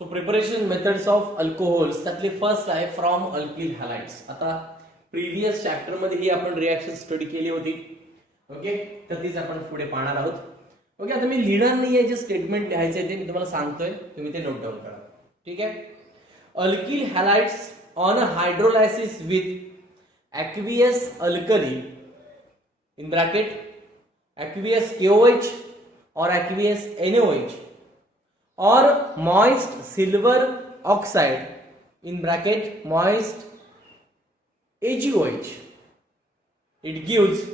So preparation methods of alcohols त्यातली first आहे from alkyl हॅलाइड्स. आता प्रिव्हियस चॅप्टर मध्ये ही आपण रिॲक्शन स्टडी केली होती. ओके, तर तीच आपण पुढे पाहणार आहोत. ओके, आता मी लिहिणार नाहीये, जे स्टेटमेंट लिहायचे ते मी तुम्हाला सांगतोय, तुम्ही ते नोट डाऊन करा. ठीक आहे. Alkyl halides on hydrolysis with aqueous alkali in bracket aqueous KOH or aqueous NaOH or moist silver oxide in bracket moist AgOH, it gives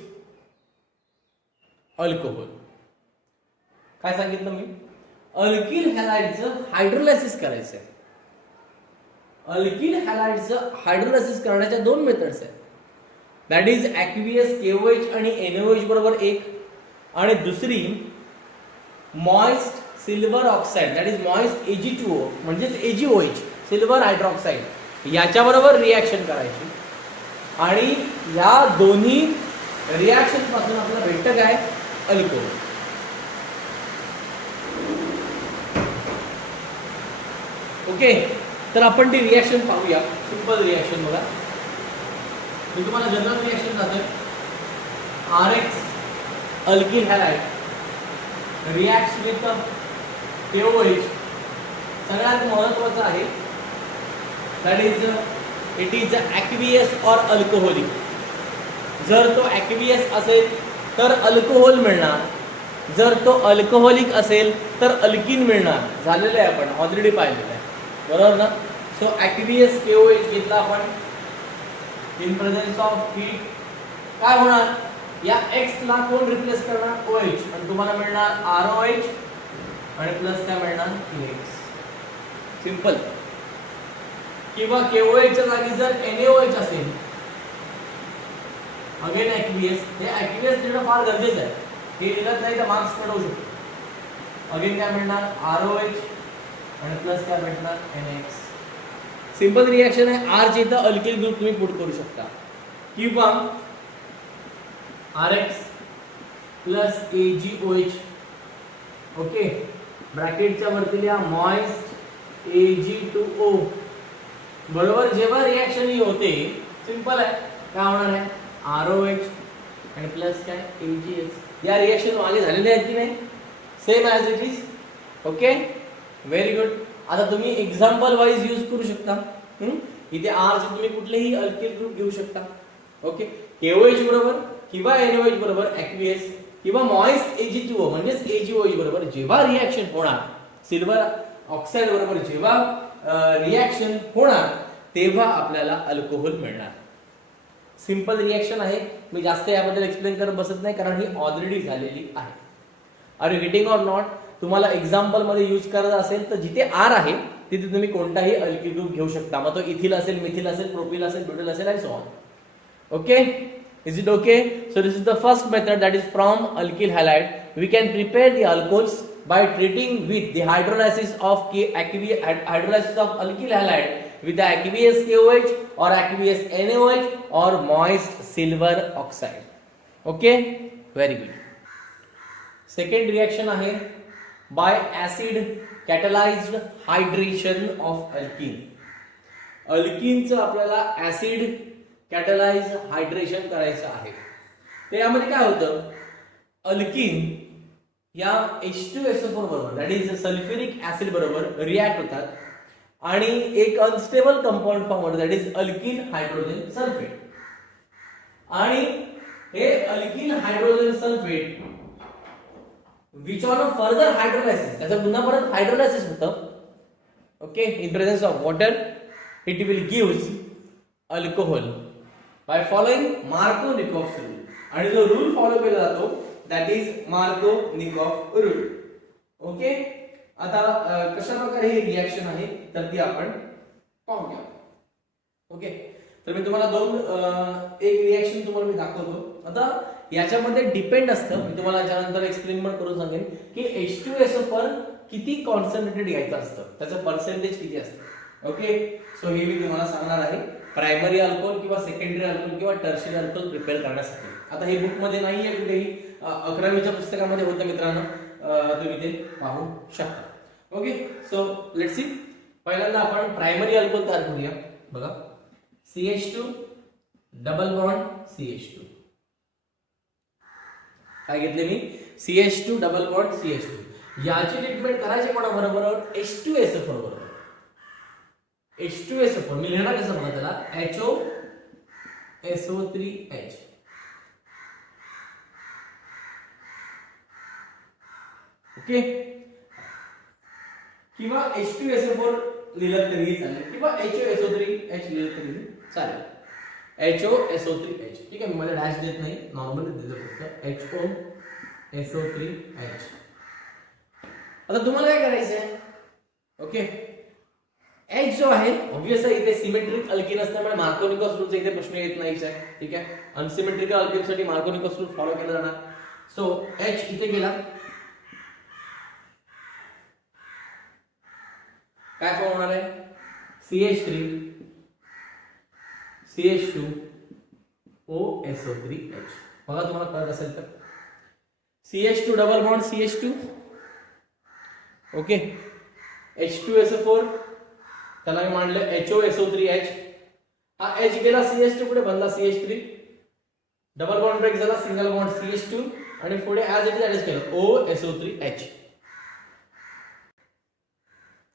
alcohol. काय सांगितलं मी? अल्किल हॅलाइडचं हायड्रोलायसिस करायचं आहे. अल्किल हॅलाइडचं हायड्रोलायसिस करण्याच्या दोन methods आहेत. दॅट इज ॲक्वियस KOH आणि NaOH बरोबर एक, आणि दुसरी moist silver oxide that is moist Ag2O म्हणजेच AgOH सिल्वर हायड्रॉक्साईड याच्याबरोबर रिॲक्शन करायची. आणि या दोन्ही रिॲक्शन पासून आपल्याला भेटतं काय? अल्कोहोल. ओके, तर आपण ती रिॲक्शन पाहूया. सिंपल रिॲक्शन बघा. मी तुम्हाला जनरल रिॲक्शन दाखवतोय. RX alkyl halide reacts with KOH. सगळ्यात महत्त्वाचं आहे that is it is aqueous or alcoholic. जर तो ॲक्वियस असेल तर अल्कोहोल मिळणार, जर तो अल्कोहोलिक असेल तर अल्किन मिळणार. झालेलं आहे, आपण ऑलरेडी पाहिलेलं आहे, बरोबर ना. सो ॲक्वियस KOH घेतला आपण इन प्रेझेन्स ऑफ हीट. काय होणार? या X ला कोण रिप्लेस करणार? OH, आणि तुम्हाला मिळणार ROH आणि प्लस काय मिळणार? KX. सिंपल. किंवा KOH च्या जागी जर NaOH असेल, अगेन ॲक्वियस, हे ॲक्वियस देणं फार गरजेचं आहे. हे लिहिलं नाही तर मार्क्स कट होऊ शकतो. अगेन काय मिळणार? ROH आणि प्लस काय भेटणार? NX. सिंपल रिॲक्शन आहे. R चे इथं अल्किल ग्रुप तुम्ही पुट करू शकता. किंवा RX प्लस AgOH. ओके, ब्रॅकेटच्या वरती लिहा मॉइस्ट Ag2O बरोबर. जेव्हा रिॲक्शन ही होते, सिंपल आहे, काय होणार आहे? ROH आणि प्लस काय? AgX. या रिॲक्शन मागे झालेले आहेत की नाही? Same as it is. Okay, very good. आता तुम्ही एक्झाम्पल वाईज यूज करू शकता. इथे R चे तुम्ही कुठलेही अल्किल ग्रुप घेऊ शकता. ओके, KOH बरोबर किंवा NaOH बरोबर ॲक्वियस किंवा मॉइस्ट Ag2O म्हणजेच AgOH बरोबर जेव्हा रिॲक्शन होणार, सिल्वर ऑक्साईड बरोबर जेव्हा रिॲक्शन होणार, तेव्हा आपल्याला अल्कोहोल मिळणार. सिंपल रिॲक्शन आहे. मी जास्त याबद्दल एक्सप्लेन करत बसत नाही, कारण ही ऑलरेडी झालेली आहे. Are you getting or not? तुम्हाला एक्झाम्पल मध्ये यूज करायचं असेल तर जिथे R आहे तिथे तुम्ही कोणताही अल्किल ग्रुप घेऊ शकता. मग तो इथिल असेल, मिथिल असेल, प्रोपिल असेल, ब्युटिल असेल and so on. Okay, is it okay? So this is the first method that is from alkyl halide. We can prepare the alcohols by treating with the hydrolysis of alkyl halide with the aqueous KOH or aqueous NaOH or moist silver oxide. Okay, very good. Second reaction आहे by acid catalyzed hydration of alkene. अल्किनचं आपल्याला acid catalyse hydration करायचं आहे. त्यामध्ये काय होतं? Alkene या H2SO4 बरोबर that is sulphuric acid बरोबर रिॲक्ट होतात आणि एक अनस्टेबल कंपाऊंड फॉर्म होतं that is alkyl hydrogen sulphate. आणि हे alkyl hydrogen sulphate which on further hydrolysis, त्याचं पुन्हा परत हायड्रोलायसिस होतं. Okay, in presence of water it will gives alcohol by following Markovnikov rule. आणि जो रूल फॉलो केला जातो that is Markovnikov rule. Okay, आता कशा प्रकारे ही रिॲक्शन आहे तर ती आपण पाहूया. ओके, तर मी तुम्हाला एक रिॲक्शन तुम्हाला मी दाखवतो. आता याच्यामध्ये डिपेंड असतं, मी तुम्हाला याच्यानंतर एक्सप्लेन पण करून सांगेन की H2SO4 किती कॉन्सन्ट्रेटेड घ्यायचं असतं, त्याचं पर्सेंटेज किती असतं. ओके, सो हे मी तुम्हाला सांगणार आहे प्रायमरी अल्कोहोल किंवा सेकंडरी अल्कोहोल किंवा टर्शियरी अल्कोहोल प्रिपेअर करण्यासाठी. आता हे बुक मध्ये नाहीये कुठेही, 11वीच्या पुस्तकामध्ये होतं मित्रांनो, तुम्ही ते पाहू शकता. Okay, so let's see. पहिल्यांदा आपण प्रायमरी अल्कोहोल तयार करूया. बघा, CH2 डबल बॉन्ड CH2. काय घेतले मी? CH2 double bond CH2. याची ट्रीटमेंट करायची कोणाबरोबर? H2SO4 बरोबर. H2SO4 मी लिहिणार कसं बघा त्याला, HOSO3H. ओके, किंवा H2SO4 लिहिलं तरी चालेल किंवा HOSO3H लिहिलं तरी चालेल. HOSO3H. ठीक आहे, मी मध्ये डॅश देत नाही, नॉर्मली देतो फक्त HOSO3H. आता तुम्हाला काय करायचं आहे? ओके, H जो आहे ऑब्वियस आहे, इथे सिमेट्रिक अल्किन असल्यामुळे मार्कोनिकस रूलचा इथे प्रश्न येत नाहीच आहे. ठीक आहे, अनसिमेट्रिकल अल्किन साठी मार्कोनिकस रूल फॉलो केला जाणार. सो H इथे गेला, काय फॉर्म होणार आहे? CH3 CH2 OSO3H. बघा तुम्हाला कळत असेल तर CH2 double bond CH2. Okay, H2SO4 त्याला मी मांडलं HOSO3H. हा H गेला CH2 पुढे बनला CH3, डबल बॉन्ड ब्रेक झाला, सिंगल बॉन्ड CH2 आणि पुढे ऍज इट इज अटॅच केलं OSO3H.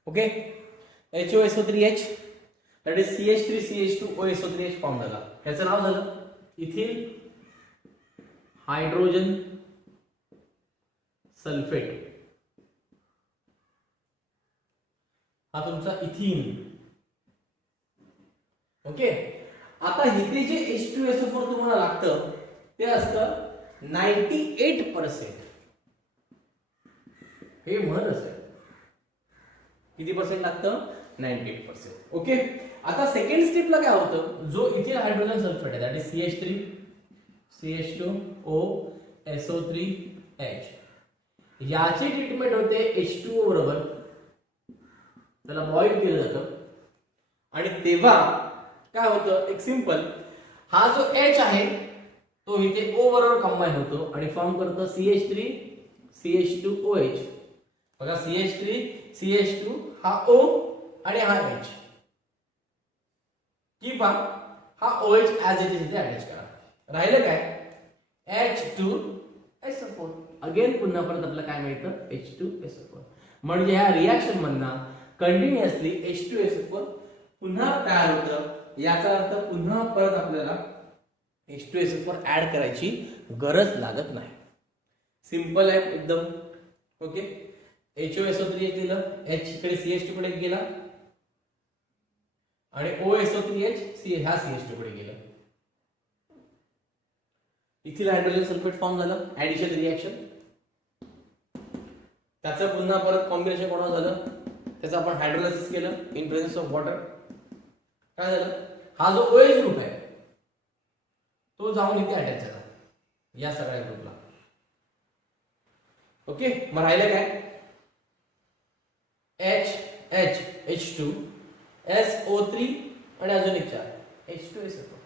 Okay, HOSO3H that is CH3 CH2 OSO3H form झाला. याचं नाव झालं इथिल हायड्रोजन सल्फेट. हा तुमचा इथिन. ओके, आता इथे जे H2SO4 तुम्हाला लागतं ते असतं 98%. हे महत्त्वाचं आहे. किती पर्सेंट लागतं? 98%. ओके, आता सेकंड स्टेपला काय होतं? जो इथिल हायड्रोजन सल्फेट आहे that is CH3 CH2 OSO3H. याची ट्रीटमेंट होते H2O बरोबर, त्याला बॉईल केलं जातं आणि तेव्हा काय होतं? एक सिंपल, हा जो H आहे तो इथे O बरोबर कंबाईन होतो आणि फॉर्म करतो CH3 CH2OH. बघा, CH3 CH2 हा O आणि हा H, किंवा हा OH ऍज इट इज इथे अटॅच करा. राहिलं काय? H2SO4. अगेन पुन्हा परत आपल्याला काय मिळतं? H2SO4. म्हणजे ह्या रिएक्शन मधनं कंटिन्युअसली H2SO4 पुन्हा तयार होतं. याचा अर्थ पुन्हा परत आपल्याला H2SO4 ऍड करायची गरज लागत नाही. सिंपल आहे एकदम. ओके, HOSO3H दिलं, H कडे CH2 कडे गेला आणि OSO3H ह्या CH2 कडे गेला. इथिल हायड्रोजन सल्फेट फॉर्म झालं, ऍडिशन रिएक्शन. त्याचं पुन्हा परत कॉम्बिनेशन कोणावर झालं? त्याचं आपण हायड्रोलायसिस केलं इन प्रेझेन्स ऑफ वॉटर. काय झालं? हा जो OH ग्रुप आहे तो जाऊन इथे अटॅच झाला या सगळ्या ग्रुपला. ओके, मग राहिलं काय? H2 SO3 आणि अजून एक चार H2SO4.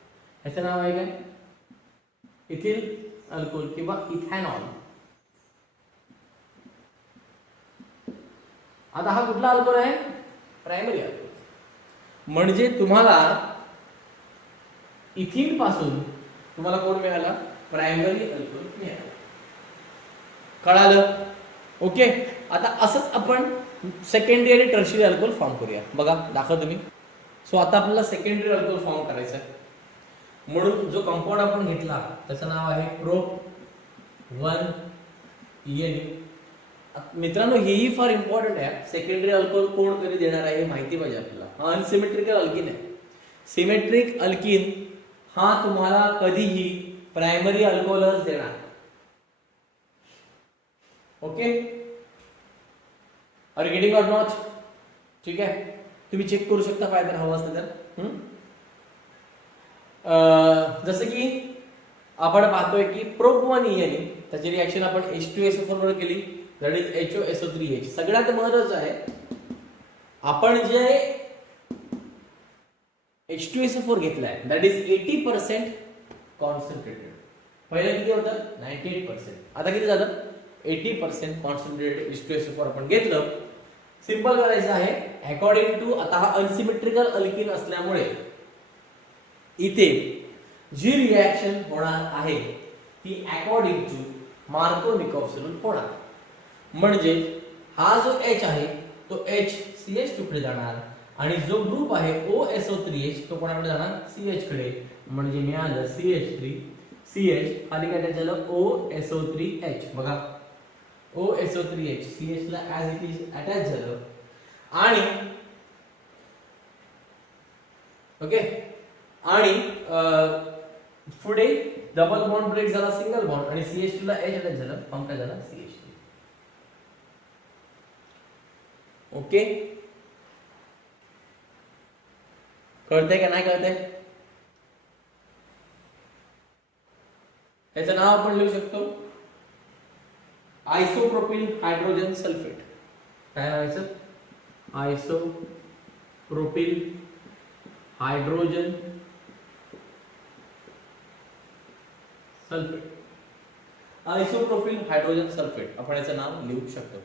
याचं नाव आहे काय? इथिल अल्कोहोल किंवा इथेनॉल. आता हा कुठला अल्कोहोल आहे? Primary alcohol. म्हणजे तुम्हाला इथिन पासून तुम्हाला कोण मिळाला? प्रायमरी अल्कोहोल मिळाला. कळालं? ओके, आता असंच आपण सेकंडरी आणि टर्शियरी अल्कोहोल फॉर्म करूया. बघा, दाखवतो मी. सो आता आपल्याला सेकंडरी अल्कोहोल फॉर्म करायचं आहे. म्हणून जो कंपाऊंड आपण घेतला त्याचं नाव आहे Prop1ENE. मित्रांनो, हेही फार इम्पॉर्टंट आहे. सेकंडरी अल्कोहोल कोण कधी देणार आहे हे माहिती पाहिजे आपल्याला. हा अनसिमेट्रिकल अल्किन आहे. सिमेट्रिक अल्किन हा तुम्हाला कधीही प्रायमरी अल्कोहोलच देणार. Okay, are you getting or not? ठीक आहे, तुम्ही चेक करू शकता काय तर हवं असतं तर. जसं की आपण पाहतोय की Prop1ENE त्याची रिएक्शन आपण H2SO4 बरोबर केली, दॅट इज HOSO3H. सगळ्यात महत्त्वाचं आहे, आपण जे H2SO4 घेतलाय दॅट इज 80% कॉन्सन्ट्रेटेड. पहिलं किती होतं? 98%. आता किती झालं? 80% कॉन्सन्ट्रेटेड H2SO4 आपण घेतलं. सिंपल करायचं आहे, अकॉर्डिंग टू, आता हा अनसिमेट्रिकल अल्किन असल्यामुळे इथे जी रिएक्शन होणार आहे ती अकॉर्डिंग टू मार्कोनिकॉव्हचा रूल होणार. म्हणजे हा जो H आहे तो HCH टुकडे जाणार आणि जो ग्रुप आहे OSO3H तो कोणाकडे जाणार, CH कडे. म्हणजे मिळालं CH3CH, खाली काय झालं OSO3H. बघा OSO3H CH ला ऍज इट इज अटॅच झालं आणि ओके, आणि पुढे डबल बॉन्ड ब्रेक झाला, सिंगल बॉन्ड, आणि CH2 ला H अटॅच झालं, फॉर्म काय झाला CH3. ओके, कळतंय का नाही कळतंय? याचं नाव आपण लिहू शकतो आयसोप्रोपिल हायड्रोजन सल्फेट. काय लिहायचं, isopropyl hydrogen sulphate. Isopropyl hydrogen sulphate आपण याचं नाव लिहू शकतो.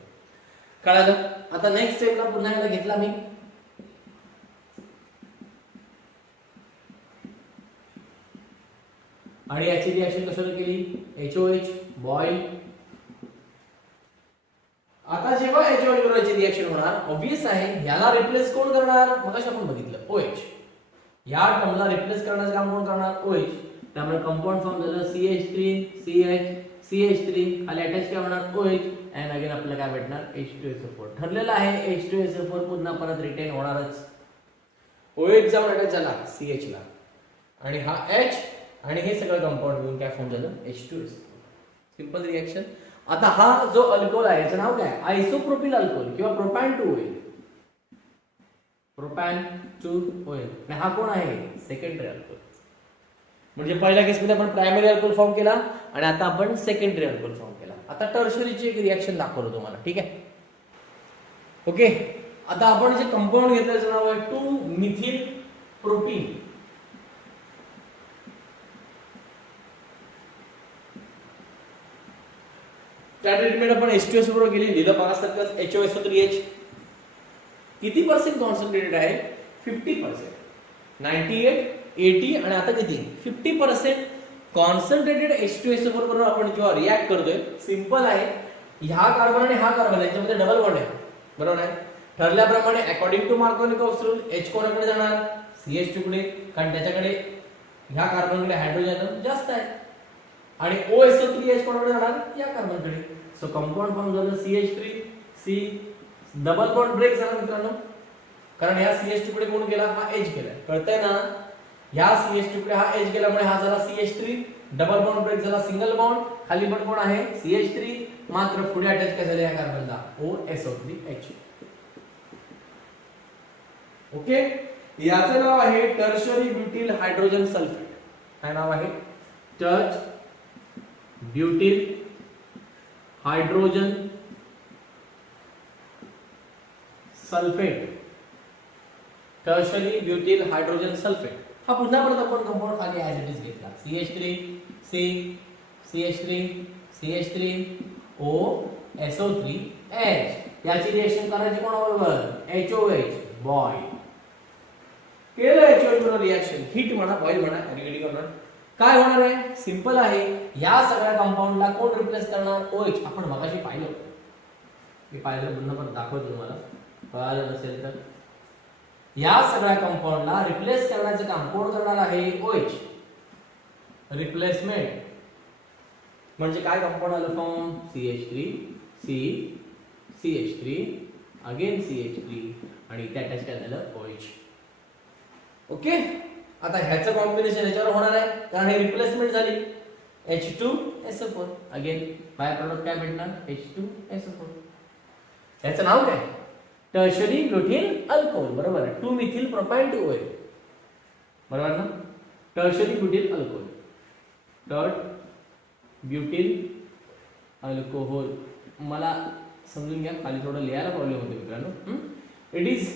कळालं? आता नेक्स्ट स्टेपला पुन्हा एकदा घेतला मी. आणि याची रिएक्शन कशाने केली, HOH बॉईल. आता जेव्हा HOH बरोबर याची रिएक्शन होणार, ऑब्वियस आहे याला रिप्लेस कोण करणार, मगाशी आपण बघितलं OH. या टर्मला रिप्लेस करण्याचं काम कोण करणार, OH. त्यामुळे कंपाऊंड फॉर्म झालं CH3 खाली अटॅच काय होणार OH, आणि अगेन आपल्याला काय भेटणार H2SO4. ठरलेलं आहे H2SO4 पुन्हा परत रिटेन होणारच. OH जाऊन अटॅच झाला CH ला आणि हा H आणि हे सगळं कंपाऊंड मिळून काय फॉर्म झालं H2SO4. Simple reaction. आता हा जो अल्कोहोल आहे याचं नाव काय, आयसोप्रोपिल अल्कोहोल किंवा propan two ol. Propan two ol. आणि हा कोण आहे, सेकंडरी अल्कोहोल. म्हणजे पहिल्या केसमध्ये आपण प्रायमरी अल्कोहोल फॉर्म केला आणि आता आपण सेकंडरी अल्कोहोल फॉर्म केला. आता टर्शरीची एक रिएक्शन दाखवलं तुम्हाला, ठीक आहे. ओके, आता आपण जे कंपाऊंड घेतलं त्याचं नाव आहे 2-मिथिल प्रोपीन. त्या ट्रीटमेंट आपण H2SO बरोबर केली, लिहिलं 5% HOSO3H. किती पर्सेंट कॉन्सन्ट्रेटेड आहे, 50%. 98, 80 आणि आता किती 50% कॉन्सन्ट्रेटेड H2SO बरोबर आपण जेव्हा रिॲक्ट करतोय, सिंपल आहे, ह्या कार्बन आणि हा कार्बन यांच्यामध्ये डबल बॉन्ड आहे, बरोबर आहे. ठरल्याप्रमाणे अकॉर्डिंग टू मार्कोनिकॉव्हचा रूल H कोणाकडे जाणार, CH2 कडे, कारण त्याच्याकडे ह्या कार्बनकडे हायड्रोजन जास्त आहे, आणि OSO3H कोणाकडे जाणार, या कार्बनकडे. सो कंपाऊंड फॉर्म झालं CH3C, डबल बॉन्ड ब्रेक झाला मित्रांनो, कारण ह्या CH2 कडे कोण गेला, हा H गेला. कळतंय ना, ह्या CH2 कडे हा H गेल्यामुळे हा झाला CH3, डबल बॉन्ड ब्रेक झाला, सिंगल बॉन्ड, खाली पण कोण आहे CH3, मात्र पुढे अटॅच काय झाले या कार्बनला OSO3H. ओके, याचं नाव आहे टर्शरी ब्युटिल हायड्रोजन सल्फेट. काय नाव आहे, टच butyl hydrogen sulphate. Tertiary butyl hydrogen sulphate. हा पुन्हा परत आपण कंपाऊंड खाली ऍज इट इज घेतला, CH3 OSO3H. याची रिएक्शन करायची कोणाबरोबर, HOH बॉईल. केलं HOH बरोबर रिएक्शन, हीट म्हणा, बॉईल म्हणा, ऍसिडिटी म्हणा, काय होणार आहे, सिंपल आहे, या सगळ्या कंपाऊंडला कोण रिप्लेस करणार, OH. आपण मगाशी पाहिलं, मी पाहिलं पुन्हा पण दाखवतो तुम्हाला, कळालं नसेल तर. या सगळ्या कंपाऊंडला रिप्लेस करण्याचं काम कोण करणार आहे, OH. रिप्लेसमेंट म्हणजे काय, कंपाऊंड आलं फॉर्म CH3 अगेन CH3 आणि इथे अटॅच काय झालं OH. ओके, आता ह्याचं कॉम्बिनेशन याच्यावर होणार आहे, कारण हे रिप्लेसमेंट झाली H2SO4. अगेन बाय प्रोडक्ट काय भेटणार, H2SO4. याचं नाव काय, टर्शरी ब्युटिल अल्कोहोल. बरोबर आहे, 2-मिथिल प्रोपॅन टू ऑइल. बरोबर ना, tertiary butyl alcohol, tert butyl alcohol. मला समजून घ्या, खाली थोडं लिहायला प्रॉब्लेम होतो मित्रांनो. इट इज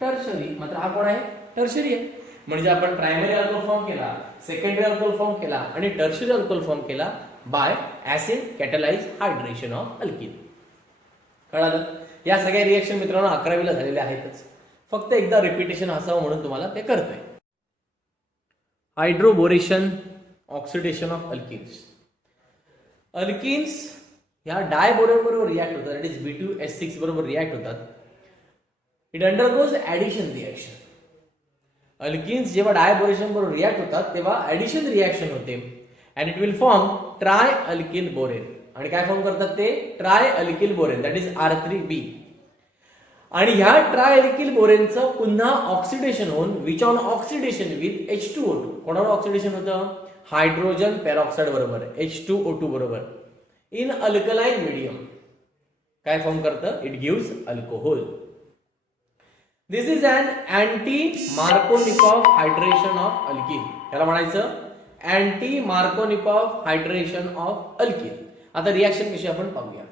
टर्शरी, मात्र हा कोण आहे, टर्शरी आहे. म्हणजे आपण प्रायमरी अल्कोहोल फॉर्म केला, सेकंडरी अल्कोहोल फॉर्म केला आणि टर्शरी अल्कोहोल फॉर्म केला by acid catalyse hydration of alkene. कळालं? या सगळ्या रिएक्शन मित्रांनो 11वीला झालेल्या आहेतच. फक्त एकदा रिपिटेशन असावं म्हणून तुम्हाला ते करतोय. Hydroboration, oxidation of alkenes. Alkenes ह्या डायबोरेन बरोबर रिॲक्ट होतात, दॅट इज B2H6 बरोबर रिॲक्ट होतात. It undergoes addition reaction. Alkenes जेव्हा डायबोरेशन बरोबर रिॲक्ट होतात तेव्हा ऍडिशन रिॲक्शन होते and it will form trialkyl borane. आणि काय फॉर्म करतात ते? Trialkyl borane, that is R3B. आणि ह्या ट्राय अल्किल बोरेनचं पुन्हा ऑक्सिडेशन होऊन which on oxidation with H2O2. कोणावर ऑक्सिडेशन होतं? हायड्रोजन पेरॉक्साइड बरोबर, H2O2 बरोबर, इन अल्कलाइन मीडियम. काय फॉर्म करतं? It gives alcohol. This is an anti Markovnikov hydration of alkyl. याला म्हणायचं anti Markovnikov hydration of alkyl. आता रिॲक्शन कशी आपण पाहूया.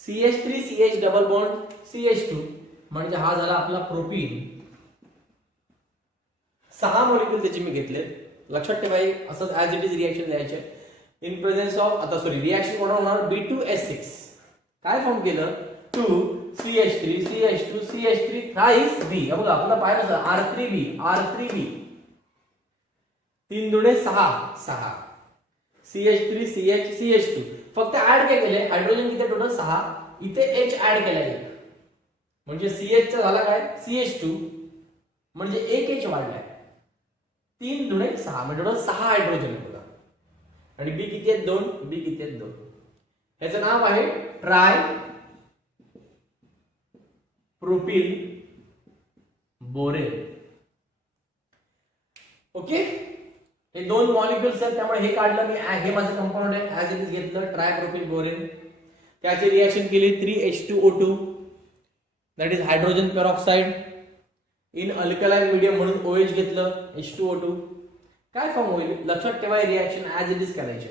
CH3 CH double bond CH2 म्हणजे हा झाला आपला प्रोपीन. 6 मॉलिक्यूल त्याचे मी घेतले. लक्षात ठेवा असंच ऍज इट इज रिॲक्शन द्यायचे. इन प्रेझेन्स ऑफ, आता सॉरी रिॲक्शन कोणा होणार? B2H6. काय फॉर्म केलं? 2CH3 CH2 CH3 thrice B. बघा आपल्याला पाहिलं R3B 3 दुणे 6 CH3 CH CH2. फक्त ऍड काय केले? हायड्रोजन किती टोटल? 6. इथे H ऍड केला आहे म्हणजे CH चा झाला काय? CH2 म्हणजे 1 H वाढलाय. 3 दुणे 6 म्हणजे टोटल 6 हायड्रोजन आहे बघा. आणि B किती आहेत? 2. B किती आहेत? 2. ह्याचं नाव आहे ट्राय प्रोपिल बोरेन. ओके, हे 2 मॉलिक्युल्स आहेत त्यामुळे हे काढलं मी. हे माझं कंपाऊंड आहे, ऍज इट इज घेतलं ट्राय प्रोपिल बोरेन. त्याची रिॲक्शन केली 3H2O2 that is hydrogen peroxide in alkaline medium म्हणून OH घेतलं H2O2. काय फॉर्म होईल? लक्षात ठेवा रिॲक्शन ऍज इट इज करायची.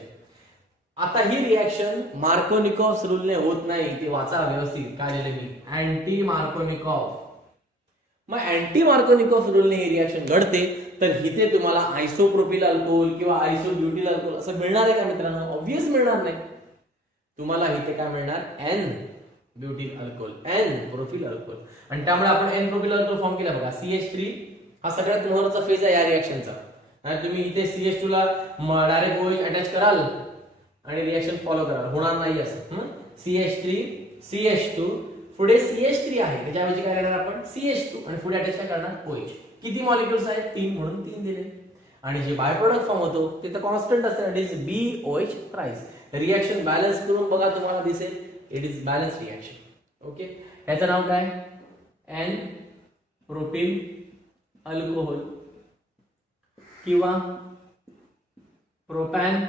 आता ही रिॲक्शन मार्कोनिकॉफ रूलने होत नाही, ते वाचा व्यवस्थित. काय लिहिले मी? Anti Markovnikov. मग अँटी मार्कोनिकॉफ रूलने ही रिॲक्शन घडते तर इथे तुम्हाला आयसोप्रोपिल अल्कोहोल किंवा आयसोब्युटिल अल्कोहोल असं मिळणार आहे का मित्रांनो? ऑब्वियस मिळणार नाही. तुम्हाला इथे काय मिळणार? N butyl alcohol, N propyl alcohol. आणि त्यामुळे आपण N प्रोपिल अल्कोहोल फॉर्म केला बघा. CH3 हा सगळ्यात महत्त्वाचा फेज आहे या रिॲक्शनचा. आणि तुम्ही इथे CH2 ला डायरेक्ट OH अटॅच कराल आणि रिॲक्शन फॉलो कराल, होणार नाही असं. CH3 CH2 पुढे CH3 आहे त्याच्याऐवजी काय करणार आपण? CH2 आणि पुढे अटॅच काय करणार? OH. किती मॉलिक्युल्स आहेत? 3 म्हणून 3 दिले. आणि जे बाय प्रोडक्ट फॉर्म होतो ते तर कॉन्स्टंट असते, that is BOH thrice. Reaction balance करून बघा तुम्हाला दिसेल it is balance reaction. Okay, याचं नाव काय? N प्रोपिल अल्कोहोल किंवा प्रोपॅन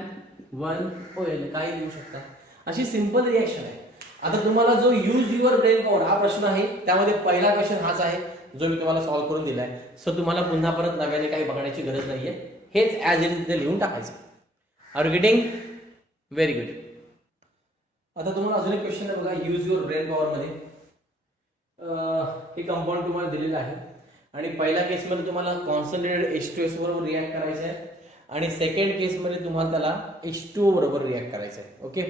1OL काही देऊ शकता. अशी सिंपल रिॲक्शन आहे. आता तुम्हाला जो यूज युअर ब्रेन पॉवर हा प्रश्न आहे त्यामध्ये पहिला क्वेश्चन हाच आहे जो मी तुम्हाला सॉल्व्ह करून दिलाय. सो तुम्हाला पुन्हा परत नव्याने काही बघण्याची गरज नाहीये, हेच ऍज इट इज इथे लिहून टाकायचं. Are you getting? Very good. आता तुम्हाला अजून एक क्वेश्चन आहे बघा यूज युअर ब्रेन पॉवर मध्ये. हे कंपाऊंड तुम्हाला दिलेलं आहे आणि पहिल्या केसमध्ये तुम्हाला कॉन्सन्ट्रेटेड H2S बरोबर रिॲक्ट करायचं आहे आणि सेकंड केसमध्ये तुम्हाला त्याला H2O बरोबर रिॲक्ट करायचं आहे. ओके,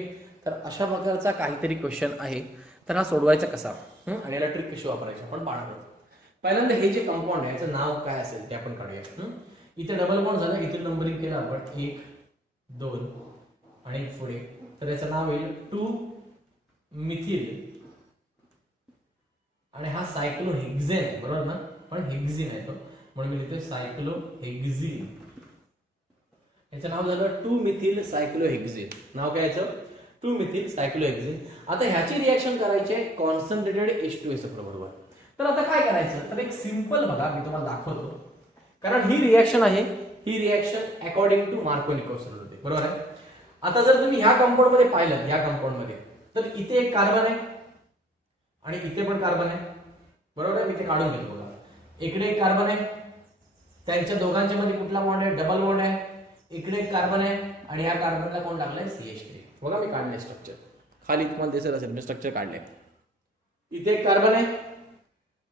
तर अशा प्रकारचा काहीतरी क्वेश्चन आहे. तर हा सोडवायचा कसा आणि याला ट्रिक कशी वापरायची आपण पाहणार आहोत. पहिल्यांदा हे जे कंपाऊंड आहे याचं नाव काय असेल ते आपण काढूया. इथे डबल बॉन्ड झाला, इथे नंबरिंग केलं आपण 1 2 आणि पुढे, तर याचं नाव येईल 2 मिथिल आणि हा सायक्लोहेक्झेन आहे बरोबर ना, पण हेक्झिन आहे तो म्हणून मी लिहितोय सायक्लोहेक्झिन. याचं नाव झालं 2 मिथिल सायक्लोहेक्झिन. नाव काय याचं? 2 मिथिल सायक्लोहेक्झिन. आता ह्याची रिॲक्शन करायची आहे कॉन्सन्ट्रेटेड H2S बरोबर. तर आता काय करायचं? तर एक सिंपल बघा मी तुम्हाला दाखवतो, कारण ही रिॲक्शन आहे, ही reaction according to Markovnikov rule होते बरोबर आहे. आता जर तुम्ही ह्या कंपाऊंड मध्ये पाहिलं, या कंपाऊंड मध्ये तर इथे एक कार्बन आहे आणि इथे पण कार्बन आहे बरोबर आहे. मी ते काढून घेतो बघा. इकडे एक कार्बन आहे, त्यांच्या दोघांच्या मध्ये कुठला बॉन्ड आहे? डबल बॉन्ड आहे. इकडे एक कार्बन आहे आणि ह्या कार्बनला कोण लागलाय? CH3. बघा मी काढले स्ट्रक्चर, खाली तुम्हाला दिसत असेल मी स्ट्रक्चर काढले. इथे एक कार्बन आहे,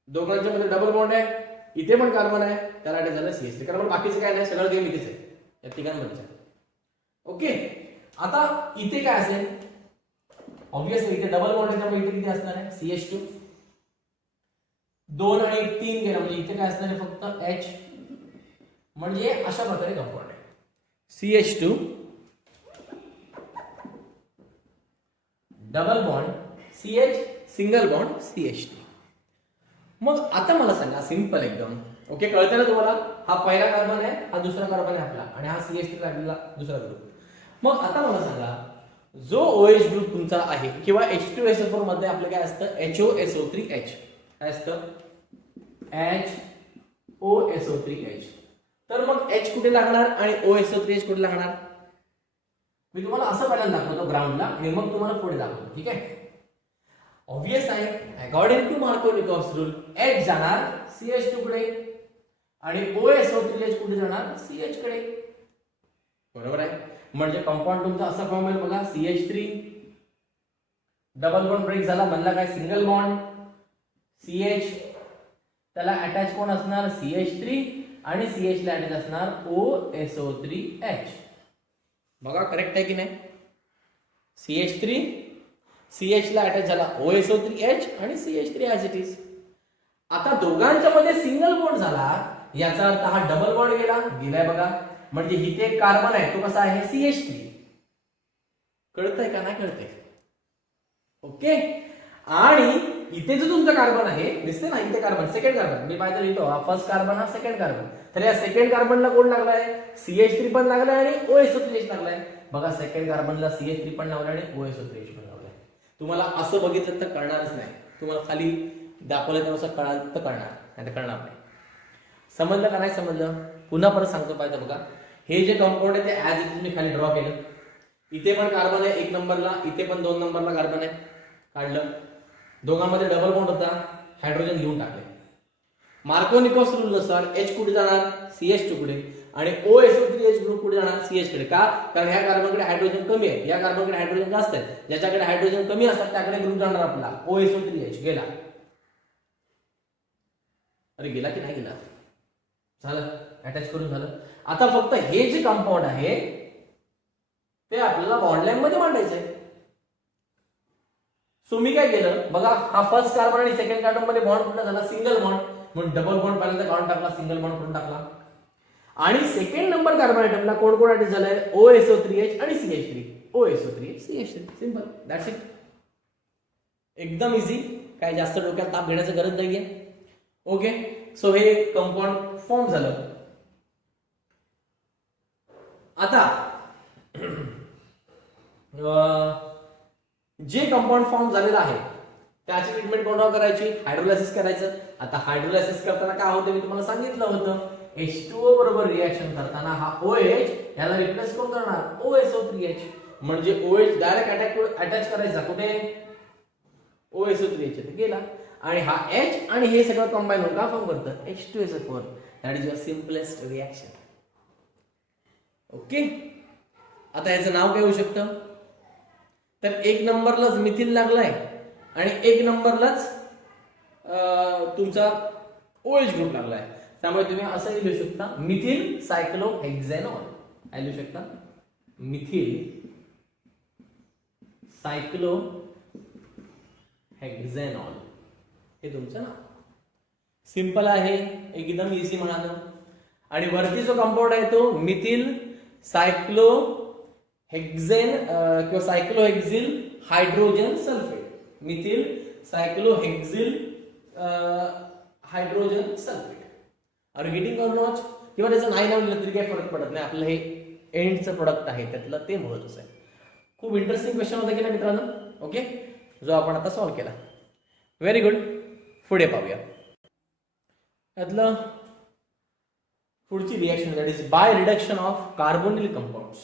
दोघांच्या मध्ये डबल बॉन्ड आहे, इथे पण कार्बन आहे, त्याला अटॅच झालं CH3. कारण बाकीचं काय नाही, सगळं गेम इथेच आहे या तिघांमध्ये. ओके, आता इथे काय असेल? ऑब्विसली इथे डबल बॉन्ड आहे त्यामुळे इथे किती असणार आहे? CH2. 2 आणि 1 3 गेला म्हणजे इथे काय असणार आहे फक्त H. म्हणजे अशा प्रकारे कंपाऊंड आहे CH2 double bond CH single bond CH3. मग आता मला सांगा सिंपल एकदम, ओके, कळतं ना तुम्हाला? हा पहिला कार्बन आहे, हा दुसरा कार्बन आहे आपला, आणि हा CH3 लागलेला दुसरा ग्रुप. मग आता मला सांगा जो OH ग्रुप तुमचा आहे किंवा H2SO4 मध्ये आपलं काय असतं HOSO3H काय असतं HOSO3H. तर मग H कुठे लागणार आणि OSO3H कुठे लागणार? मी तुम्हाला असं पहिल्यांदा दाखवतो ग्राउंडला आणि मग तुम्हाला पुढे दाखवतो, ठीक आहे? ऑब्वियस आहे, according to Markovnikov's rule H जाणार CH2 कडे आणि OSO3H कुठे जाणार CH कडे, बरोबर आहे? म्हणजे कंपाऊंड तुमचा असा फॉर्म होईल बघा CH3 डबल बॉन्ड ब्रेक झाला, म्हणला काय सिंगल बॉन्ड CH, त्याला अटॅच कोण असणार CH3 आणि CH ला अटॅच असणार OSO3H. बघा करेक्ट आहे की नाही? CH3 CH ला अटॅच झाला OSO3H आणि CH3 ऍज इट इज. आता दोघांच्या मध्ये सिंगल बॉन्ड झाला, याचा अर्थ हा डबल बॉन्ड गेलाय बघा. म्हणजे इथे एक कार्बन आहे तो कसा आहे CH3. कळतंय का नाही कळतंय? ओके. आणि इथे जो तुमचा कार्बन आहे दिसते ना, इथे कार्बन सेकंड कार्बन, मी पाहिजे लिहितो हा फर्स्ट कार्बन हा सेकंड कार्बन. तर या सेकंड कार्बनला कोण लागलाय CH3 पण लागलाय आणि OSO3H लागलाय. बघा सेकंड कार्बनला CH3 पण लावलाय आणि OSO3H पण लावलाय. तुम्हाला असं बघितलं तर कळणारच नाही, तुम्हाला खाली दाखवलं त्यानुसार कळालं तर कळणार, नाही तर कळणार नाही. समजलं का नाही समजलं? पुन्हा परत सांगतो पाहिजे बघा, हे जे कंपाऊंड आहे ते ऍज इट इज मी खाली ड्रॉ केलं. इथे पण कार्बन आहे 1 नंबरला, इथे पण 2 नंबरला कार्बन आहे, काढलं. दोघांमध्ये डबल बॉन्ड होता, हायड्रोजन घेऊन टाकले. मार्कोनिकॉस रूल नुसार H कुठे जाणार CH2 कडे आणि OSO3H ग्रुप कुठे जाणार CH कडे. का? कारण ह्या कार्बनकडे हायड्रोजन कमी आहे, या कार्बनकडे हायड्रोजन जास्त आहे. ज्याच्याकडे हायड्रोजन कमी असतात त्याकडे ग्रुप जाणार आपला OSO3H. गेला? अरे गेला की नाही गेला? झालं, अटॅच करून झालं. आता फक्त हे जे कंपाऊंड आहे ते आपल्याला बॉन्ड लाईन मध्ये मांडायचं आहे. सो मी काय केलं बघा, हा फर्स्ट कार्बन आणि सेकंड कार्बन मध्ये बॉन्ड कुठला झाला सिंगल बॉन्ड, म्हणून डबल बॉन्ड पहिल्यांदा काढून टाकला, सिंगल बॉन्ड करून टाकला. आणि सेकंड नंबर कार्बन आयटमला कोण कोण अटॅच झालाय OSO3H आणि CH3. OSO3H CH3, simple, that's it. एकदम इझी, काय जास्त डोक्यात ताप घेण्याची गरज नाहीये. ओके. सो हे कंपाऊंड फॉर्म झालं. आता जे कंपाऊंड फॉर्म झालेलं आहे त्याची ट्रीटमेंट कोणावर करायची? हायड्रोलायसिस करायचं. आता हायड्रोलायसिस करताना काय होतं मी तुम्हाला सांगितलं होतं, H2O बरोबर रिएक्शन करताना हा OH याला रिप्लेस कोण करणार OSO3H. म्हणजे OH डायरेक्ट अटॅच करायचा कुठे OSO3H गेला आणि हा H आणि हे सगळं कंबाईन होऊन का फॉर्म करतं H2SO4. That is your simplest reaction. Okay. आता याचं नाव काय होऊ शकतं? तर 1 नंबरलाच मिथिल लागलाय आणि 1 नंबरलाच तुमचा OH ग्रुप लागलाय. त्यामुळे तुम्ही असं लिहू शकता मिथिल सायक्लोहेक्झेनॉल. काय लिहू शकता? मिथिल सायक्लोहेक्झेनॉल हे तुमचं नाव. सिंपल आहे, एकदम इझी म्हणाल. आणि वरती जो कंपाऊंड आहे तो मिथिल सायक्लोहेक्झेन किंवा cyclohexyl hydrogen sulphate. Methyl cyclohexyl hydrogen sulphate. Are getting or not? किंवा त्याचं नाही नाव लिहिलं तरी काही फरक पडत नाही, आपलं हे एंडचं प्रोडक्ट आहे त्यातलं ते महत्वाचं आहे. खूप इंटरेस्टिंग क्वेश्चन होता की नाही मित्रांनो? ओके, जो आपण आता सॉल्व्ह केला. Very good. पुढे पाहूया. यातलं पुढची reaction that is bye reduction of carbonyl compounds.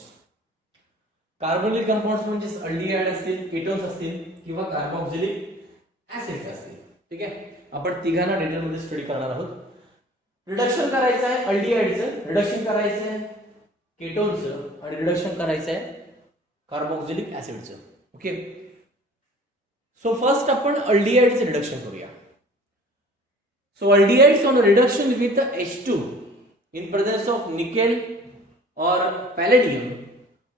Carbonyl compounds म्हणजे अल्डिहाइड असतील, केटोन्स असतील किंवा कार्बोक्सिलिक ऍसिड्स असतील. ठीक आहे, आपण तिघांना डिटेलमध्ये स्टडी करणार आहोत. रिडक्शन करायचं आहे अल्डिहाइडचं, रिडक्शन करायचं आहे केटोनचं आणि रिडक्शन करायचं आहे कार्बोक्सिलिक ऍसिडचं. ओके. सो फर्स्ट आपण अल्डिहाइडचं रिडक्शन करूया. So aldehydes on reduction with H2 in presence of nickel or palladium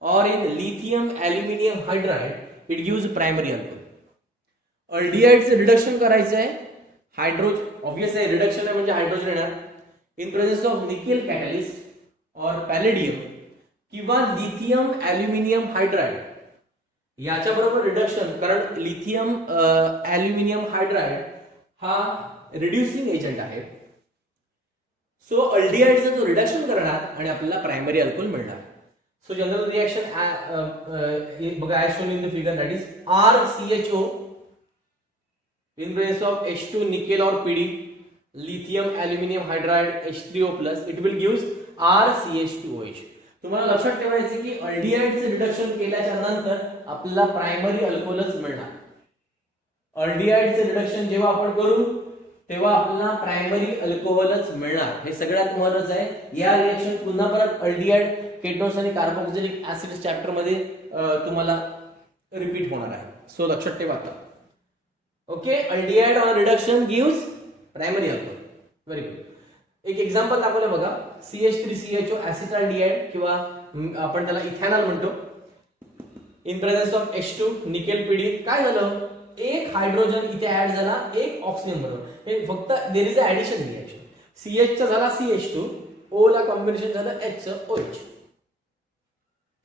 or in lithium aluminium hydride it gives primary alcohol. Aldehydes reduction करायचं आहे ऑब्वियस आहे रिडक्शन आहे म्हणजे hydrogen येणार. In presence of nickel catalyst और पॅलेडियम किंवा lithium aluminium hydride याच्या बरोबर रिडक्शन, कारण लिथियम ॲल्युमिनियम हायड्राइड हा रिड्युसिंग एजंट आहे. सो अल्डिहाइडचं तो रिडक्शन करणार आणि आपल्याला प्रायमरी अल्कोहोल मिळणार. सो जनरल रिएक्शन बघा as shown in the figure, that is RCHO in presence of H2 nickel or PD, lithium aluminum hydride H3O plus, it will gives RCH2OH. तुम्हाला लक्षात ठेवायचे की अल्डिहाइडचे रिडक्शन केल्याच्या नंतर आपल्याला प्रायमरी अल्कोहोलच मिळणार. अल्डिहाइडचे रिडक्शन जेव्हा आपण करू तेव्हा आपल्याला प्रायमरी अल्कोहोलच मिळणार. हे सगळ्यात महत्त्वाचं आहे. या रिएक्शन पुन्हा परत अल्डिहाइड, केटोन्स आणि कार्बोक्सिलिक ऍसिड चॅप्टर मध्ये तुम्हाला रिपीट होणार आहे. सो लक्षात ठेवा आता. Okay, aldehyde on reduction gives primary alcohol. Very good. एक एक्झाम्पल दाखवलं बघा, CH3CHO ऍसिटाल्डिहाइड किंवा आपण त्याला इथेनॉल म्हणतो. In presence of H2 nickel PD काय झालं, एक हायड्रोजन इथे ऍड झाला एक ऑक्सिजन बरोबर. हे फक्त there is a addition reaction. CH चा झाला CH2, O ला कॉम्बिनेशन झालं H चं OH.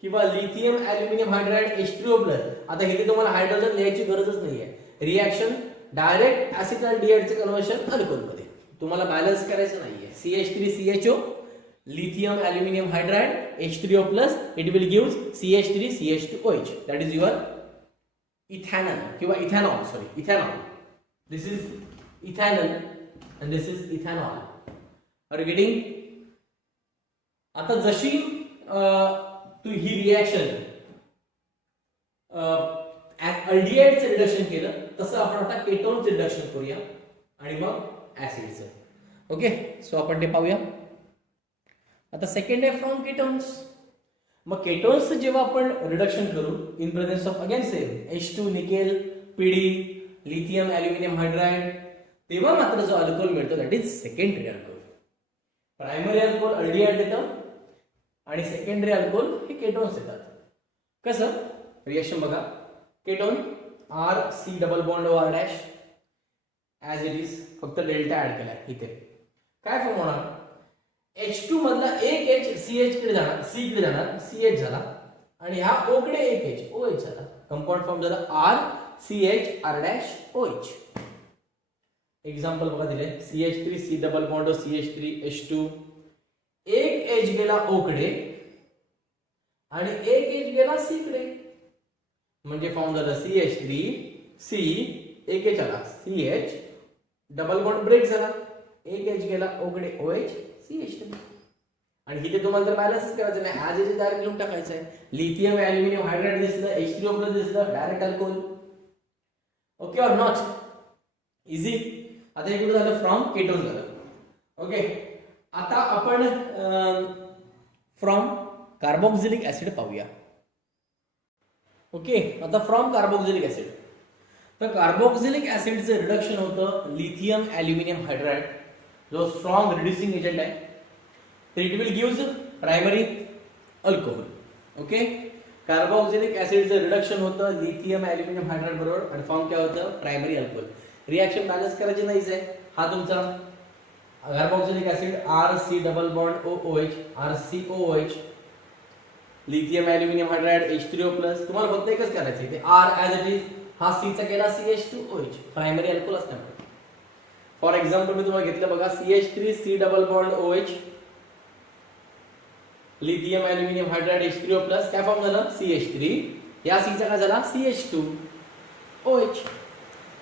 किंवा lithium aluminium hydride H3O plus. आता इथे तुम्हाला हायड्रोजन लिहायची गरजच नाहीये. रिएक्शन डायरेक्ट ऍसिटाल्डिहाइडचे कन्वर्शन अल्कोहोल मध्ये. तुम्हाला बॅलन्स करायचं नाहीये. CH3CHO lithium aluminum hydride H3O plus, it will gives CH3CH2OH, that is your ethanol किंवा ethanol, sorry ethanol. This is ethanol and this is ethanol. Are you getting? आता जशी तू ही reaction अल्डिहाइडचे reduction केलं तसं आपण आता केटोनचे रिडक्शन करूया आणि मग ऍसिडचं. ओके, सो आपण ते पाहूया. आता सेकंड आहे फ्रॉम केटोन्स. मग केटोन्सचं जेव्हा आपण रिडक्शन करू in presence of again same H2 nickel PD lithium aluminium hydride, तेव्हा मात्र जो अल्कोहोल मिळतो that is secondary alcohol. Primary alcohol aldehyde देतं आणि सेकंडरी अल्कोहोल हे केटोन्स देतात. कसं रिएक्शन बघा, ketone RC double bond OR dash as it is, फक्त डेल्टा ऍड केलाय. इथे काय फॉर्म होणार, H2 मधला एक H CH कडे जाणार, C कडे जाणार, CH झाला आणि हा O कडे एक H OH झाला. कंपाऊंड फॉर्म झाला RCHR'OH. एक्झाम्पल बघा दिले, CH3C डबल बॉन्ड CH3H2, एक H गेला O कडे आणि एक H गेला C कडे, म्हणजे फॉर्म झाला CH3C, एक H आला CH, डबल बॉन्ड ब्रेक झाला, एक H गेला O कडे OH CH3. आणि इथे तुम्हाला तर बॅलन्सच करायचं नाही, आज इथे डायरेक्ट लिहून टाकायचं आहे. लिथियम ॲल्युमिनियम हायड्राइड दिसलं, H3O प्लस दिसलं, direct alcohol. Okay or not? Easy. आता हे कुठं झालं, फ्रॉम केटोन झालं. ओके, आता आपण फ्रॉम कार्बोक्सिलिक ऍसिड पाहूया. ओके, आता फ्रॉम कार्बोक्सिलिक ऍसिड. तर कार्बोक्सिलिक ऍसिडचं रिडक्शन होतं लिथियम ॲल्युमिनियम हायड्राइड, जो स्ट्रॉंग रिड्युसिंग एजंट आहे. तर it will gives primary alcohol. Okay, carboxylic ऍसिडचं रिडक्शन होतं लिथियम ॲल्युमिनियम हायड्राइड बरोबर आणि फॉर्म काय होतं, प्रायमरी अल्कोहोल. रिएक्शन बॅलन्स करायची नाहीच आहे. हा तुमचा carboxylic acid RC double bond OOH RCOOH, lithium aluminium hydride H3O plus. तुम्हाला फक्त एकच करायचं आहे, R ऍज इट इज, हा C चा केला CH2OH, प्रायमरी अल्कोहोल असल्यामुळे. फॉर एक्झाम्पल मी तुम्हाला घेतलं बघा, CH3C double bond OH, lithium aluminium hydride H3O plus, काय फॉर्म झालं CH3, या C चा काय झाला CH2OH.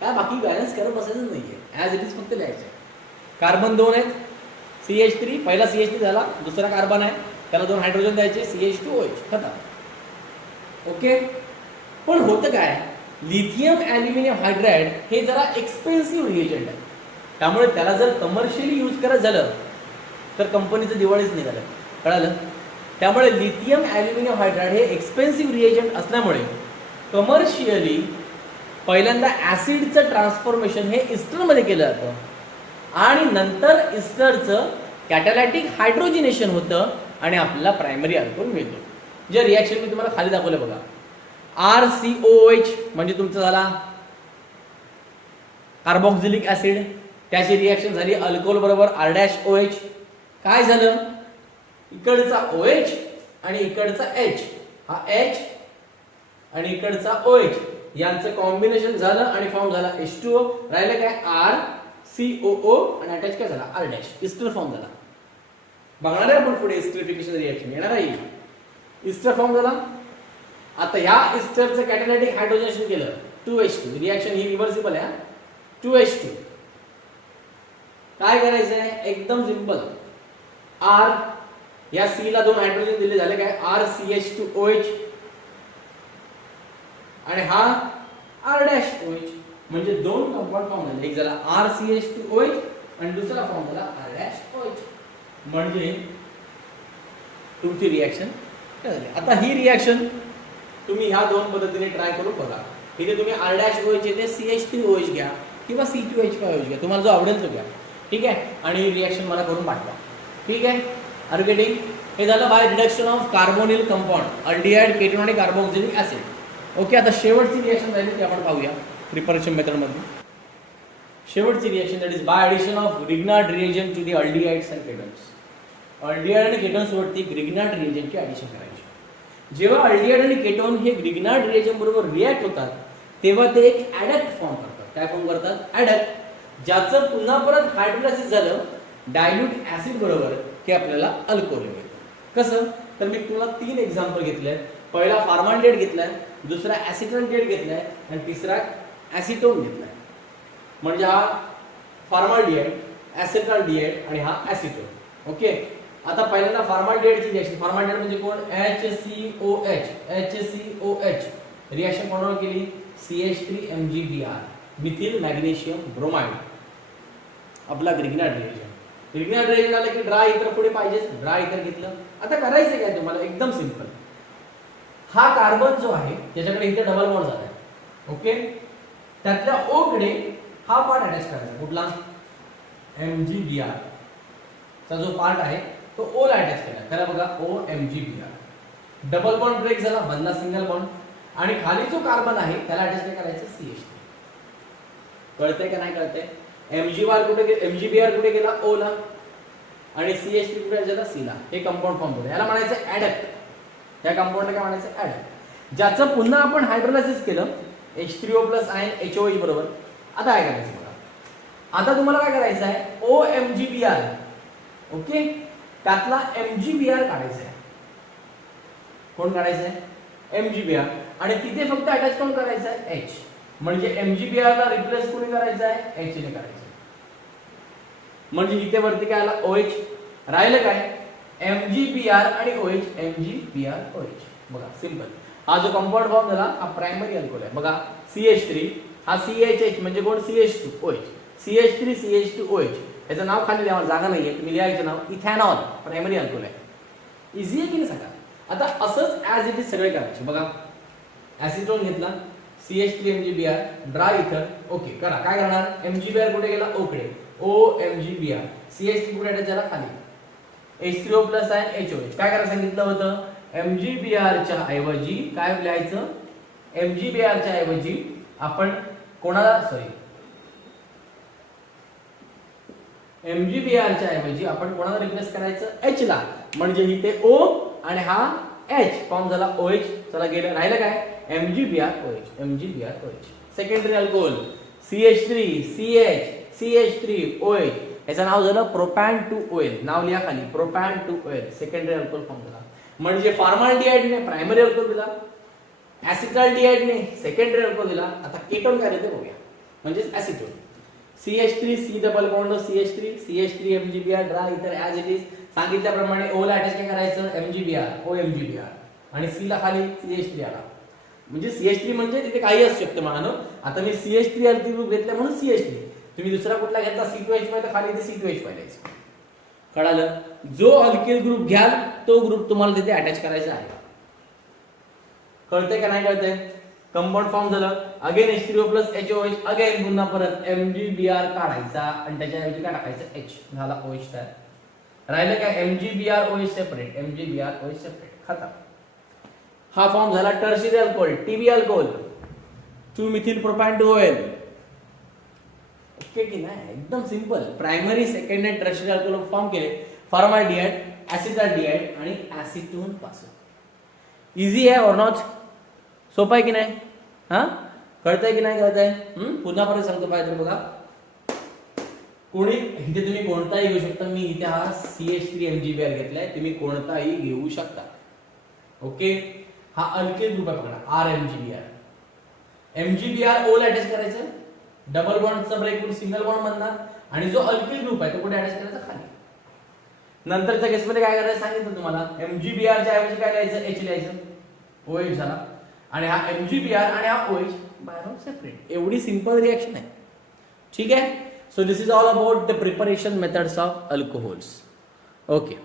काय बाकी बॅलन्स करत बसायचं नाहीये, ऍज इट इज फक्त लिहायचं. कार्बन दोन आहेत, CH3, पहिला CH3 झाला, दुसरा कार्बन आहे, त्याला दोन हायड्रोजन द्यायचे, CH2OH खतम. ओके, पण होतं काय, लिथियम ॲल्युमिनियम हायड्राइड हे जरा एक्सपेन्सिव्ह रिएजंट आहे, त्यामुळे त्याला जर कमर्शियली यूज करायचं झालं तर कंपनीचं दिवाळीच निघालं, कळालं. त्यामुळे लिथियम ॲल्युमिनियम हायड्राइड हे एक्सपेन्सिव्ह रिएजंट असल्यामुळे कमर्शियली पहिल्यांदा ऍसिडचं ट्रान्सफॉर्मेशन हे इस्टरमध्ये केलं जातं आणि नंतर इस्टरचं कॅटॅलायटिक हायड्रोजिनेशन होतं आणि आपल्याला प्रायमरी अल्कोहोल मिळतो. जे रिएक्शन मी तुम्हाला खाली दाखवलं बघा, RCOOH म्हणजे तुमचा झाला कार्बोक्सिलिक ऍसिड, त्याची रिॲक्शन झाली अल्कोहोल बरोबर R डॅश OH. काय झालं, इकडचा OH आणि इकडचा H, हा H आणि इकडचा OH यांचं कॉम्बिनेशन झालं आणि फॉर्म झाला H2O. राहिलं काय RCOO आणि अटॅच काय झाला R डॅश, इस्टर फॉर्म झाला. बघणार आहे आपण पुढे इस्टरिफिकेशन रिॲक्शन येणार आहे. इस्टर फॉर्म झाला. आता ह्या इस्टरचं कॅटॅलिटिक हायड्रोजनेशन केलं 2H2. रिॲक्शन ही रिव्हर्सिबल आहे. 2H2 काय करायचं आहे, एकदम सिंपल. R या C ला 2 हायड्रोजन दिले, झाले काय RCH2OH आणि हा R डॅश OH, म्हणजे 2 कंपाऊंड फॉर्म झाले. एक झाला RCH2OH आणि दुसरा फॉर्म झाला R डॅश OH. म्हणजे तुमची रिॲक्शन काय झाली. आता ही रिॲक्शन तुम्ही ह्या दोन पद्धतीने ट्राय करून बघा. इथे तुम्ही R डॅश OH येते CH3OH घ्या किंवा C2H5OH घ्या, तुम्हाला जो आवडेल तो घ्या. ठीक आहे, आणि रिॲक्शन मला करून पाठवा. ठीक आहे, आर गेटिंग. हे झालं by reduction of carbonyl compound, aldehyde, ketone आणि कार्बोक्सिलिक ऍसिड. ओके, आता शेवटची रिॲक्शन झाली ती आपण पाहूया प्रिपरेशन मेथड मध्ये. शेवटची reaction that is by addition of Grignard reagent to the aldehydes and ketones. Aldehyde आणि केटोन्स वरती ग्रिग्नार्ड रिएजंटची ॲडिशन करायची. जेव्हा अल्डिहाइड आणि केटोन हे ग्रिग्नार्ड रिएजंट बरोबर रिॲक्ट होतात तेव्हा ते एक ॲडक्ट फॉर्म करतात. काय फॉर्म करतात, ॲडक्ट, ज्याचं पुन्हा परत हायड्रोलायसिस झालं डायल्यूट ऍसिड बरोबर की आपल्याला अल्कोहोल मिळतं. कसं, तर मी तुम्हाला 3 एक्झाम्पल घेतले. पहिला फॉर्माल्डिहाइड घेतलाय, दुसरा ऍसिटल्डिहाइड घेतलाय आणि तिसरा ऍसिटोन घेतलाय. म्हणजे हा फॉर्माल्डिहाइड, ऍसिटल्डिहाइड आणि हा ऍसिटोन. ओके, आता पहिल्यांदा फॉर्माल्डिहाइडची रिॲक्शन. फॉर्माल्डिहाइड म्हणजे कोण, HCOH. रिॲक्शन कोणावर केली, CH3MgBr, मिथिल मॅग्नेशियम ब्रोमाइड, आपला ग्रिग्नार्ड रिएजंट. ग्रिग्नार्ड रिएजंट आलं की ड्राय इथर पुढे पाहिजे, ड्राय इथर घेतलं. आता करायचं काय तुम्हाला, एकदम सिंपल. हा कार्बन जो आहे त्याच्याकडे इथे डबल बॉन्ड झालाय. ओके, त्यातल्या O कडे हा पार्ट अटॅच करायचा. कुठला, MgBr चा जो पार्ट आहे तो O ला अटॅच केला. करा बघा, OMgBr. डबल बॉन्ड ब्रेक झाला, बनला सिंगल बॉन्ड. आणि खाली जो कार्बन आहे त्याला अटॅच काय करायचं, CH3. कळतंय का नाही कळतंय. MgBr कुठे गेला, O ला, आणि CH3 कुठे गेला, C ला. हे कंपाऊंड फॉर्म होतं. याला म्हणायचं ॲडक्ट. या कंपाऊंडला काय म्हणायचं, ॲडक्ट, ज्याचं पुन्हा आपण हायड्रोलायसिस केलं H3O+ आयन HOH बरोबर. आता काय करायचं बघा, आता तुम्हाला काय करायचं आहे, OMgBr. ओके, त्यातला MgBr काढायचा आहे. कोण काढायचं आहे, MgBr. आणि तिथे फक्त अटॅच कोण करायचं आहे, H. म्हणजे MgBr ला रिप्लेस कोणी करायचं आहे, H ने करायचं. म्हणजे इथे वरती काय आला, OH. राहिलं काय, MgBr आणि OH, MgBr OH. बघा सिंपल. हा जो कंपाऊंड फॉर्म झाला हा प्रायमरी अल्कोहोल आहे. बघा CH3, हा CHH म्हणजे कोण, CH2OH. CH3 CH2OH. याचं नाव खाली द्यावं, जागा नाहीये, तुम्ही लिहायचं नाव इथेनॉल, प्रायमरी अल्कोहोल आहे. इझी आहे की नाही सांगा. आता असंच ऍज इट इज सगळे करायचे. बघा, ऍसिटोन घेतला, CH3MgBr, ड्राय इथर. ओके, करा. काय करणार, MgBr कुठे गेला, O कडे, OMgBr. CH3 कुठे अटॅच झाला, खाली, H3O+ आयन HOH. काय करायला सांगितलं होतं, MgBr च्या ऐवजी काय लिहायचं, MgBr च्या ऐवजी आपण कोणाला, MgBr च्या ऐवजी आपण कोणाला रिप्लेस करायचं, H ला. म्हणजे इथे O आणि हा H फॉर्म झाला OH. चला गेलं, राहिलं काय, MgBr OH, MgBr OH. Secondary alcohol CH3 CH CH3OH. याचं नाव झालं प्रोपॅन 2OL. नाव लिहा खाली, propane 2OL. Secondary alcohol form झाला. म्हणजे फॉर्माल्डिहाइडने प्रायमरी अल्कोहोल दिला, ऍसिटल्डिहाइडने सेकंडरी अल्कोहोल दिला. आता केटोन काय देते बघूया, म्हणजे ऍसिटोन. CH3 C double bond CH3 CH3MgBr, dry इथर ऍज इट इज. सांगितल्याप्रमाणे O ला अटॅच काय करायचं, MgBr, OMgBr. आणि C ला खाली CH3 आला. म्हणजे CH3 म्हणजे तिथे काही असू शकतं मानो. आता मी CH3 अल्किल ग्रुप घेतला म्हणून CH3. तुम्ही दुसरा कुठला घेतला, C2H5, तर खाली इथे C2H5 लिहायचं. कळालं. जो अल्किल ग्रुप घ्याल तो ग्रुप तुम्हाला तिथे अटॅच करायचा आहे. कळतंय का नाही कळतंय. कंपाऊंड फॉर्म झालं, अगेन H3O+ HOH. अगेन पुन्हा परत MgBr काढायचा आणि त्याच्याऐवजी काय टाकायचं, H. झाला OH तयार. राहिलं काय, MgBr OH separate, MgBr OH separate. खतम. हा फॉर्म झाला tertiary alcohol, TB alcohol, 2 methyl propane 2OL. इतके की नाही, एकदम simple. Primary second and tertiary alcohol form केले, फॉर्मल्डिहाइड, ऍसिटाल्डिहाइड आणि ऍसिटोन पासून. इझी आहे और नॉट? सोपं आहे की नाही? हा, कळतंय की नाही कळतंय? पुन्हा परत सांगतो पाहिजे बघा. कोणी इथे तुम्ही कोणताही घेऊ शकता. मी इथे हा CH3 MgBr घेतलाय, तुम्ही कोणताही घेऊ शकता. ओके, हा अल्किल ग्रुप आहे बघा, RMgBr. MgBr O ला अटॅच करायचं, डबल बॉन्डचा ब्रेक करून सिंगल बॉन्ड बनणार, आणि जो अल्किल ग्रुप आहे तो कुठे अटॅच करायचा? खाली. नंतरच्या केसमध्ये काय करायचं सांगितलं तुम्हाला. MgBr च्या ऐवजी काय लिहायचं? H लिहायचं, OH झाला, आणि हा MgBr आणि हा OH बाहेरून सेपरेट. एवढी सिंपल रिएक्शन आहे. ठीक आहे. So this is all about the preparation methods of alcohols. Okay.